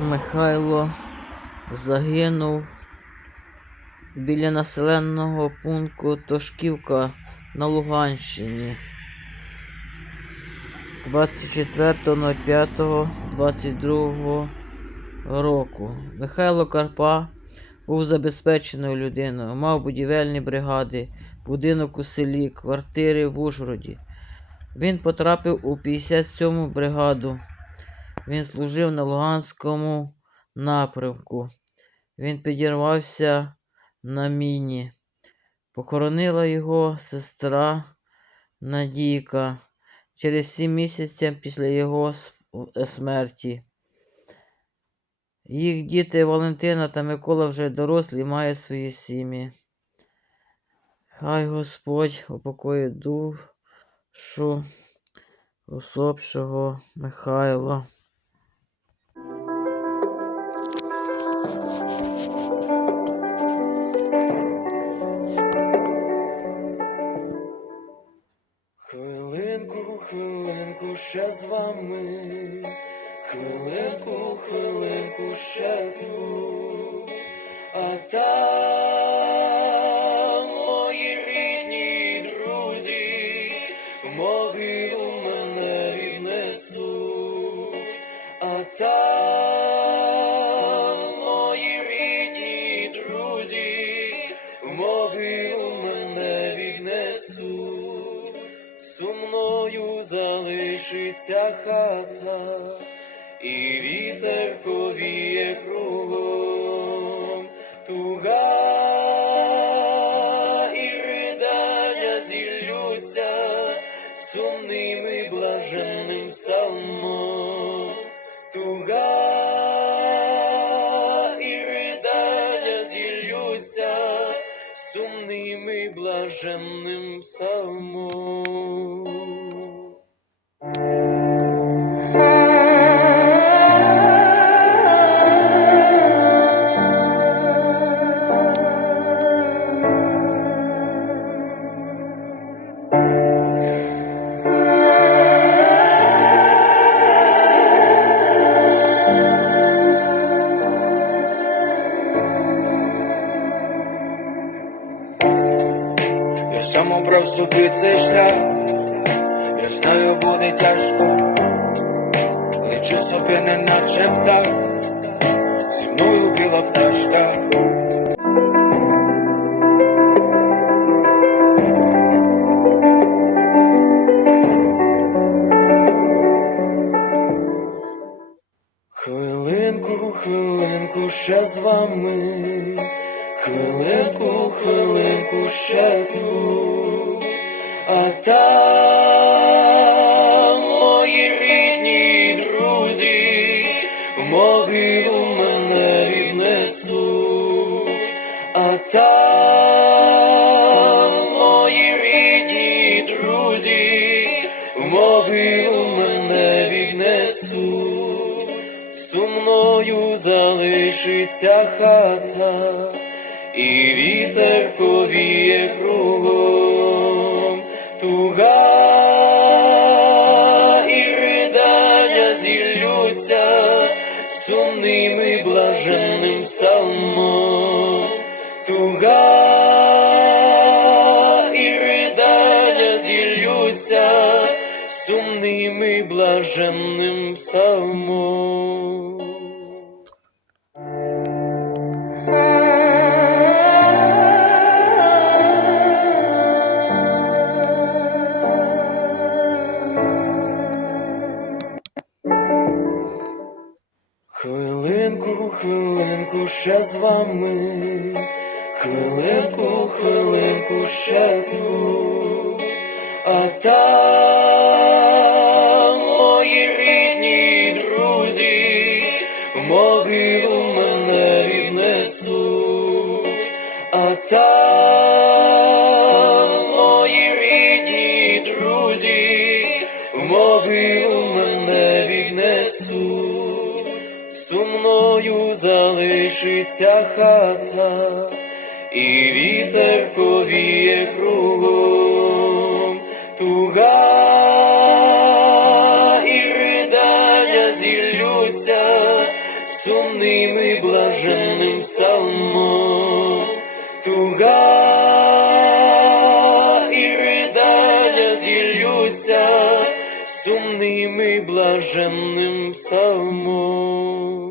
Михайло загинув біля населеного пункту Тошківка на Луганщині 24.05.22 року. Михайло Карпа був забезпеченою людиною, мав будівельні бригади, будинок у селі, квартири в Ужгороді. Він потрапив у 57-му бригаду. Він служив на Луганському напрямку. Він підірвався на міні. Похоронила його сестра Надійка через сім місяців після його е, смерті. Їх діти Валентина та Микола вже дорослі, мають свої сім'ї. Хай Господь упокоїть душу усопшого Михайла. Хвилинку, ще з вами, хвилинку, хвилинку ще тут, а там залишиться хата, і вітер повіє кругом, туга і ридання зіллються сумним і блаженним псалмом, туга і ридання зіллються сумним і блаженним псалмом. Я сам обрав собі цей шлях, я знаю, буде тяжко, лечу собі не наче птах, зі мною біла пташка. Ще з вами, хвилинку, хвилинку ще тут, а там мої рідні друзі, в могилу мене віднесуть, а там мої рідні друзі, в могилу мене віднесуть. Сумною залишиться хата, і вітер повіє кругом, туга і ридання зіллються сумним і блаженним псалмом, туга і ридання зіллються сумним і блаженним псалмом. Ще з вами, хвилинку, хвилинку ще тут, а там залишиться хата, і вітер повіє кругом, туга і ридання зіллються сумним і блаженним псалмом. Туга і ридання зіллються сумним і блаженним псалмом.